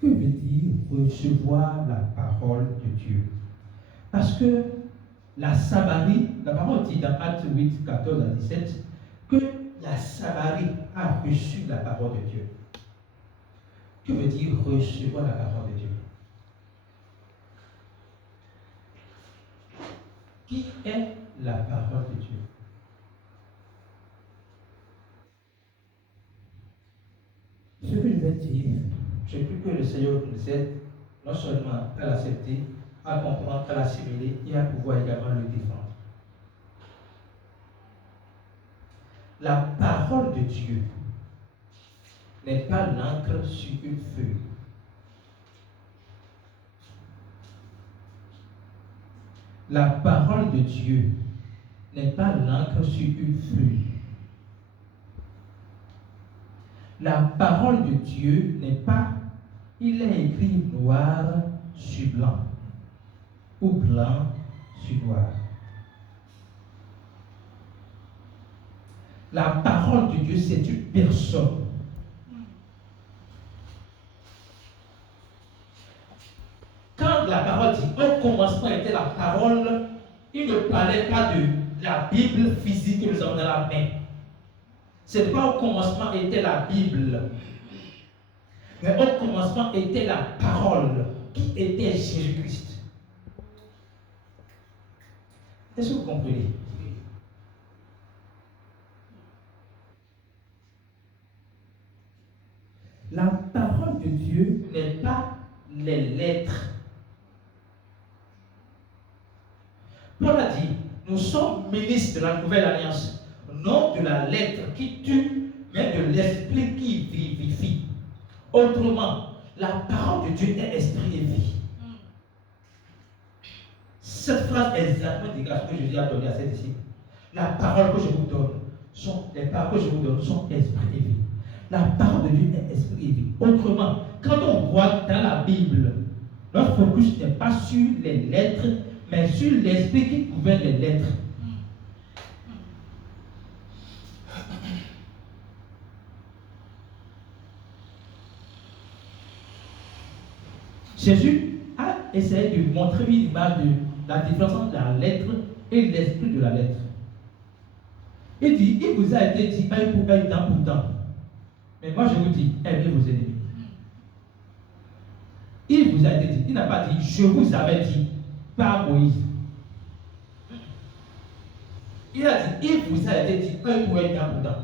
Que veut dire recevoir la parole de Dieu? Parce que la Samarie, la parole dit dans Actes 8, 14 à 17, que la Samarie a reçu la parole de Dieu. Que veut dire recevoir la parole de Dieu? Qui est la parole de Dieu? Ce que je vais dire, je prie que le Seigneur nous aide non seulement à l'accepter, à comprendre, à l'assimiler et à pouvoir également le défendre. La parole de Dieu n'est pas l'encre sur une feuille. La parole de Dieu n'est pas l'encre sur une feuille. La parole de Dieu n'est pas, il est écrit noir sur blanc ou blanc sur noir. La parole de Dieu, c'est une personne. Quand la parole dit, au commencement était la parole, il ne parlait pas de la Bible physique que nous avons dans la main. C'est pas au commencement était la Bible. Mais au commencement était la parole qui était Jésus-Christ. Est-ce que vous comprenez? La parole de Dieu n'est pas les lettres. Paul a dit, nous sommes ministres de la nouvelle alliance, non de la lettre qui tue, mais de l'esprit qui vivifie. Autrement, la parole de Dieu est esprit et vie. Cette phrase est exactement ce que Jésus a donné à ses disciples. La parole que je vous donne, les paroles que je vous donne sont esprit et vie. La parole de Dieu est esprit et vie. Autrement, quand on voit dans la Bible, notre focus n'est pas sur les lettres, mais sur l'esprit qui gouverne les lettres. Jésus a essayé de montrer une image de la différence entre la lettre et l'esprit de la lettre. Il dit, il vous a été dit œil pour œil, dent pour dent. Mais moi je vous dis, aimez vos ennemis. Il vous a été dit, il n'a pas dit, je vous avais dit, par Moïse. Il a dit, il vous a été dit, œil pour œil, dent pour dent.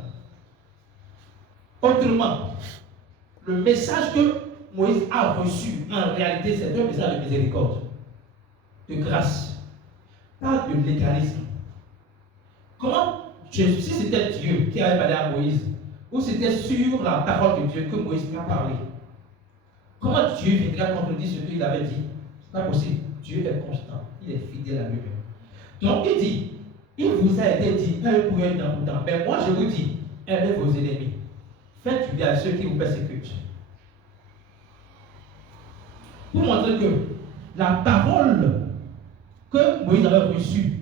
Autrement, le message que Moïse a reçu, en réalité, c'est un message de miséricorde, de grâce, pas de légalisme. Comment, si c'était Dieu qui avait parlé à Moïse, ou c'était sur la parole de Dieu que Moïse a parlé, comment Dieu viendrait contredire ce qu'il avait dit? C'est pas possible. Dieu est constant, il est fidèle à lui-même. Donc il dit, il vous a été dit, œil pour œil, dent pour dent. Mais moi je vous dis, aimez vos ennemis. Faites du bien à ceux qui vous persécutent. Pour montrer que la parole que Moïse avait reçue,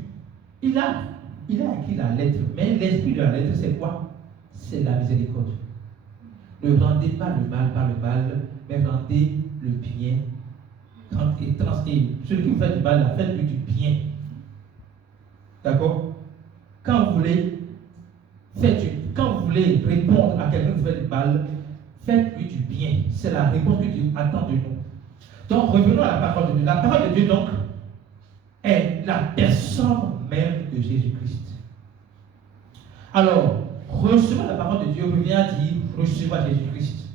il a écrit la lettre, mais l'esprit de la lettre, c'est quoi? C'est la miséricorde. Ne rendez pas le mal par le mal, mais rendez le bien. Et celui qui vous fait du mal, faites-lui du bien. D'accord? Quand vous voulez répondre à quelqu'un qui vous fait du mal, faites-lui du bien. C'est la réponse que Dieu attend de nous. Donc, revenons à la parole de Dieu. La parole de Dieu, donc, est la personne même de Jésus-Christ. Alors, recevoir la parole de Dieu revient à dire recevoir Jésus-Christ.